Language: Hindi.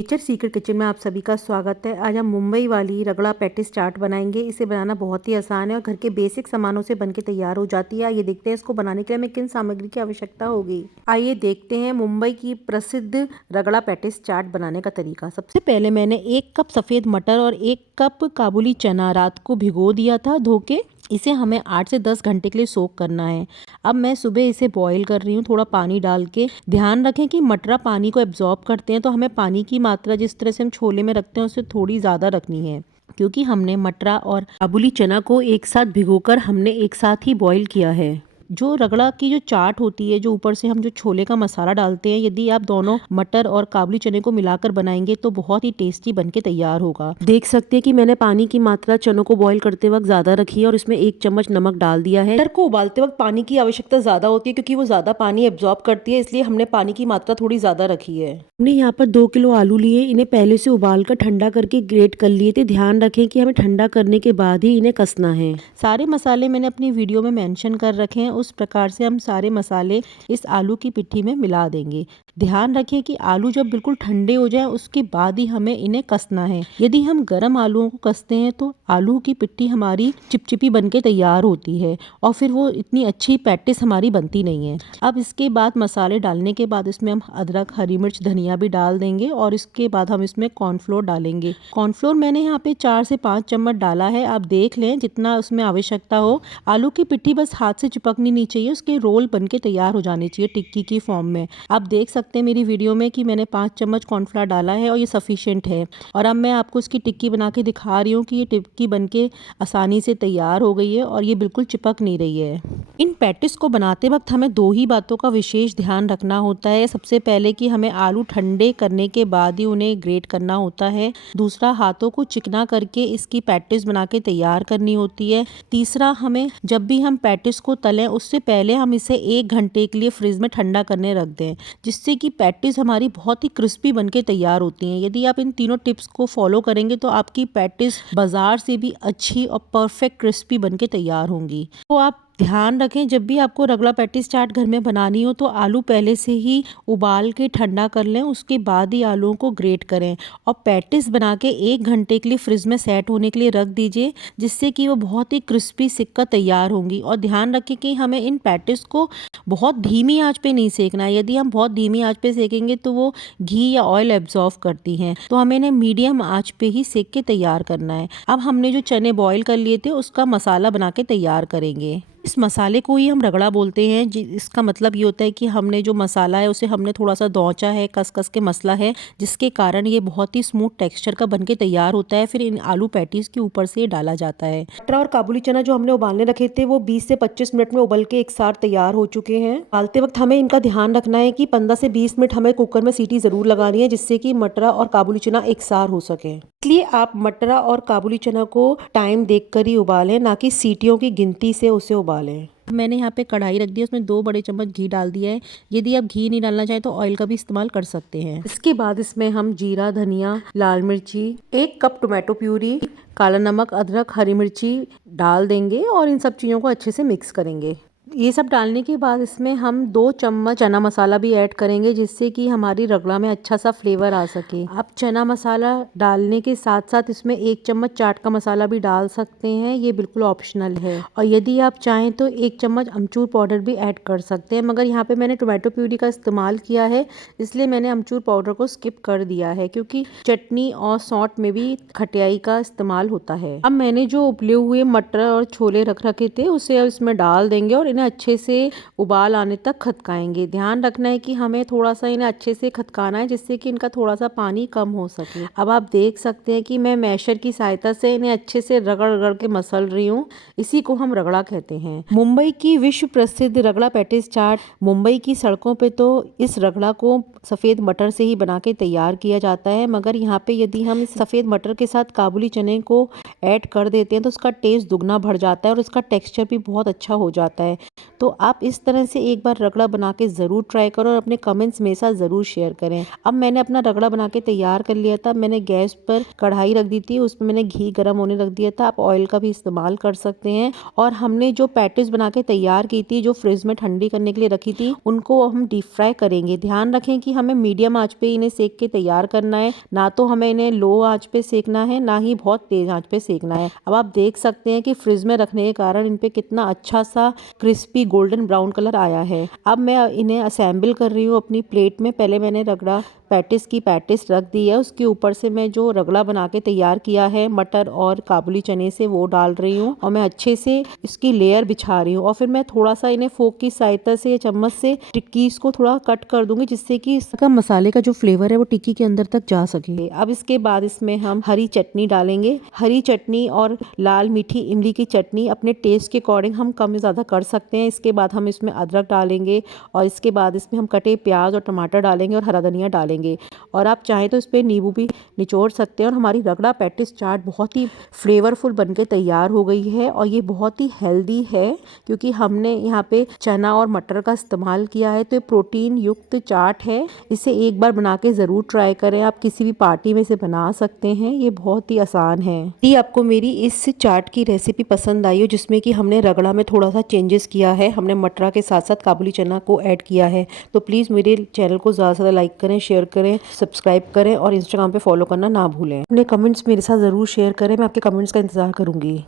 नेचर सीक्रेट किचन में आप सभी का स्वागत है। आज हम मुंबई वाली रगड़ा पैटिस चाट बनाएंगे। इसे बनाना बहुत ही आसान है और घर के बेसिक सामानों से बनके तैयार हो जाती है। आइए देखते हैं इसको बनाने के लिए हमें किन सामग्री की आवश्यकता होगी। आइए देखते हैं मुंबई की प्रसिद्ध रगड़ा पैटिस चाट बनाने का तरीका। सबसे पहले मैंने 1 कप सफ़ेद मटर और 1 कप काबुली चना रात को भिगो दिया था धो के। इसे हमें 8 से 10 घंटे के लिए सोक करना है। अब मैं सुबह इसे बॉईल कर रही हूँ थोड़ा पानी डाल के। ध्यान रखें कि मटरा पानी को एब्जॉर्ब करते हैं, तो हमें पानी की मात्रा जिस तरह से हम छोले में रखते हैं उससे थोड़ी ज़्यादा रखनी है, क्योंकि हमने मटरा और काबुली चना को एक साथ भिगोकर हमने एक साथ ही बॉईल किया है। जो रगड़ा की जो चाट होती है, जो ऊपर से हम जो छोले का मसाला डालते हैं, यदि आप दोनों मटर और काबुली चने को मिलाकर बनाएंगे तो बहुत ही टेस्टी बनके तैयार होगा। देख सकते हैं कि मैंने पानी की मात्रा चनों को बॉईल करते वक्त ज्यादा रखी है और इसमें 1 चम्मच नमक डाल दिया है। मटर को उबालते वक्त पानी की आवश्यकता ज्यादा होती है, क्योंकि वो ज्यादा पानी एब्जॉर्ब करती है, इसलिए हमने पानी की मात्रा थोड़ी ज्यादा रखी है। हमने यहाँ पर 2 किलो आलू लिए। इन्हें पहले से उबाल कर ठंडा करके ग्रेट कर लिए थे। ध्यान रखें कि हमें ठंडा करने के बाद ही इन्हें कसना है। सारे मसाले मैंने अपनी वीडियो में मेंशन कर रखे हैं। उस प्रकार से हम सारे मसाले इस आलू की पिट्ठी में मिला देंगे। ध्यान रखें कि आलू जब बिल्कुल ठंडे हो जाए उसके बाद ही हमें इन्हें कसना है। यदि हम गर्म आलूओं को कसते हैं तो आलू की पिट्ठी हमारी चिपचिपी बनके तैयार होती है और फिर वो इतनी अच्छी पैटिस हमारी बनती नहीं है। अब इसके बाद मसाले डालने के बाद इसमें हम अदरक, हरी मिर्च, धनिया भी डाल देंगे और इसके बाद हम इसमें कॉर्नफ्लोर डालेंगे। कॉर्नफ्लोर मैंने यहाँ पे 4 से 5 चम्मच डाला है। आप देख लें जितना उसमें आवश्यकता हो। आलू की पिट्ठी बस हाथ से चिपकनी नहीं चाहिए, उसके रोल बनके तैयार हो जाने चाहिए टिक्की की फॉर्म में। आप देख सकते हैं मेरी वीडियो में कि मैंने 5 चम्मच कॉर्नफ्लोर डाला है और ये सफिशिएंट है। और अब मैं आपको इसकी टिक्की बना के दिखा रही हूँ कि ये टिक्की बनके आसानी से तैयार हो गई है और ये बिल्कुल चिपक नहीं रही है। इन पैटिस को बनाते वक्त हमें 2 ही बातों का विशेष ध्यान रखना होता है। सबसे पहले कि हमें आलू ठंडे करने के बाद ही उन्हें ग्रेट करना होता है। दूसरा, हाथों को चिकना करके इसकी पैटिस बना के तैयार करनी होती है। तीसरा, हमें जब भी हम पैटिस को तलें उससे पहले हम इसे 1 घंटे के लिए फ्रिज में ठंडा करने रख दें, जिससे कि पैटिस हमारी बहुत ही क्रिस्पी बनके तैयार होती हैं। यदि आप इन तीनों टिप्स को फॉलो करेंगे तो आपकी पैटिस बाजार से भी अच्छी और परफेक्ट क्रिस्पी बनके तैयार होंगी। तो आप ध्यान रखें, जब भी आपको रगड़ा पैटिस चाट घर में बनानी हो तो आलू पहले से ही उबाल के ठंडा कर लें, उसके बाद ही आलूओं को ग्रेट करें और पैटिस बना के 1 घंटे के लिए फ्रिज में सेट होने के लिए रख दीजिए, जिससे कि वो बहुत ही क्रिस्पी सिक्का तैयार होंगी। और ध्यान रखें कि हमें इन पैटिस को बहुत धीमी आंच पे नहीं सेकना है। यदि हम बहुत धीमी आंच पे सेकेंगे तो वो घी या ऑयल एब्जॉर्ब करती हैं, तो हमें इन्हें मीडियम आंच पे ही सेक के तैयार करना है। अब हमने जो चने बॉईल कर लिए थे उसका मसाला बना के तैयार करेंगे। इस मसाले को ही हम रगड़ा बोलते हैं। इसका मतलब ये होता है कि हमने जो मसाला है उसे हमने थोड़ा सा दौंचा है, कस कस के मसला है, जिसके कारण ये बहुत ही स्मूथ टेक्सचर का बनके तैयार होता है। फिर इन आलू पैटीज के ऊपर से ये डाला जाता है। मटर और काबुली चना जो हमने उबालने रखे थे वो 20 से 25 मिनट में उबल के एक साथ तैयार हो चुके हैं। उबालते वक्त हमें इनका ध्यान रखना है कि 15 से 20 मिनट हमें कुकर में सीटी जरूर लगानी है, जिससे कि मटरा और काबुली चना एक साथ हो सके। इसलिए आप मटरा और काबुली चना को टाइम देखकर ही उबालें, ना कि सीटियों की गिनती से उसे उबालें। मैंने यहाँ पे कढ़ाई रख दी है, उसमें 2 बड़े चम्मच घी डाल दिया है। यदि आप घी नहीं डालना चाहें तो ऑयल का भी इस्तेमाल कर सकते हैं। इसके बाद इसमें हम जीरा, धनिया, लाल मिर्ची, 1 कप टोमेटो प्यूरी, काला नमक, अदरक, हरी मिर्ची डाल देंगे और इन सब चीज़ों को अच्छे से मिक्स करेंगे। ये सब डालने के बाद इसमें हम 2 चम्मच चना मसाला भी ऐड करेंगे, जिससे कि हमारी रगड़ा में अच्छा सा फ्लेवर आ सके। आप चना मसाला डालने के साथ साथ इसमें 1 चम्मच चाट का मसाला भी डाल सकते हैं, ये बिल्कुल ऑप्शनल है। और यदि आप चाहें तो 1 चम्मच अमचूर पाउडर भी ऐड कर सकते हैं, मगर यहाँ पे मैंने टोमेटो प्यूरी का इस्तेमाल किया है, इसलिए मैंने अमचूर पाउडर को स्किप कर दिया है, क्योंकि चटनी और सौंठ में भी खटियाई का इस्तेमाल होता है। अब मैंने जो उबले हुए मटर और छोले रख रखे थे उसे इसमें डाल देंगे और अच्छे से उबाल आने तक खदकाएंगे। ध्यान रखना है कि हमें थोड़ा सा इन्हें अच्छे से खदकाना है, जिससे कि इनका थोड़ा सा पानी कम हो सके। अब आप देख सकते हैं कि मैं मैशर की सहायता से इन्हें अच्छे से रगड़ रगड़ के मसल रही हूँ। इसी को हम रगड़ा कहते हैं। मुंबई की विश्व प्रसिद्ध रगड़ा पैटिस चाट, मुंबई की सड़कों पे तो इस रगड़ा को सफ़ेद मटर से ही बना के तैयार किया जाता है, मगर यहाँ पे यदि हम सफ़ेद मटर के साथ काबुली चने को ऐड कर देते हैं तो उसका टेस्ट दुगना बढ़ जाता है और इसका टेक्स्चर भी बहुत अच्छा हो जाता है। तो आप इस तरह से एक बार रगड़ा बना के ज़रूर ट्राई करो और अपने कमेंट्स मेरे साथ ज़रूर शेयर करें। अब मैंने अपना रगड़ा बना के तैयार कर लिया था। मैंने गैस पर कढ़ाई रख दी थी, उसमें मैंने घी गर्म होने रख दिया था। आप ऑयल का भी इस्तेमाल कर सकते हैं। और हमने जो पैटीज बना के तैयार की थी, जो फ्रिज में ठंडी करने के लिए रखी थी, उनको हम डीप फ्राई करेंगे। ध्यान रखें कि हमें मीडियम आंच पे इन्हें सेक के तैयार करना है, ना तो हमें इन्हें लो आंच पे सेकना है, ना ही बहुत तेज आंच पे सेकना है। अब आप देख सकते हैं कि फ्रिज में रखने के कारण इन पे कितना अच्छा सा क्रिस्पी गोल्डन ब्राउन कलर आया है। अब मैं इन्हें असेंबल कर रही हूँ अपनी प्लेट में। पहले मैंने रगड़ा पैटिस की पैटिस रख दी है, उसके ऊपर से मैं जो रगड़ा बना के तैयार किया है मटर और काबुली चने से, वो डाल रही हूँ और मैं अच्छे से इसकी लेयर बिछा रही हूँ। और फिर मैं थोड़ा सा इन्हें फोक की सहायता से, चम्मच से टिक्कीज को थोड़ा कट कर दूंगी, जिससे कि इसका मसाले का जो फ्लेवर है वो टिक्की के अंदर तक जा सके। अब इसके बाद इसमें हम हरी चटनी डालेंगे। हरी चटनी और लाल मीठी इमली की चटनी अपने टेस्ट के अकॉर्डिंग हम कम ज़्यादा कर सकते हैं। इसके बाद हम इसमें अदरक डालेंगे और इसके बाद इसमें हम कटे प्याज और टमाटर डालेंगे और हरा धनिया डालेंगे। और आप चाहें तो इस पर नींबू भी निचोड़ सकते हैं। और हमारी रगड़ा पैटिस चाट बहुत ही फ्लेवरफुल बनके तैयार हो गई है और ये बहुत ही हेल्दी है, क्योंकि हमने यहाँ पे चना और मटर का इस्तेमाल किया है। तो ये प्रोटीन युक्त चाट है। इसे एक बार बना के ज़रूर ट्राई करें। आप किसी भी पार्टी में इसे बना सकते हैं, ये बहुत ही आसान है। यदि आपको मेरी इस चाट की रेसिपी पसंद आई हो, जिसमें कि हमने रगड़ा में थोड़ा सा चेंजेस किया है, हमने मटरा के साथ साथ काबुली चना को ऐड किया है, तो प्लीज़ मेरे चैनल को ज़्यादा से ज़्यादा लाइक करें, शेयर करें, सब्सक्राइब करें और इंस्टाग्राम पे फॉलो करना ना भूलें। अपने कमेंट्स मेरे साथ ज़रूर शेयर करें, मैं आपके कमेंट्स का इंतज़ार करूँगी।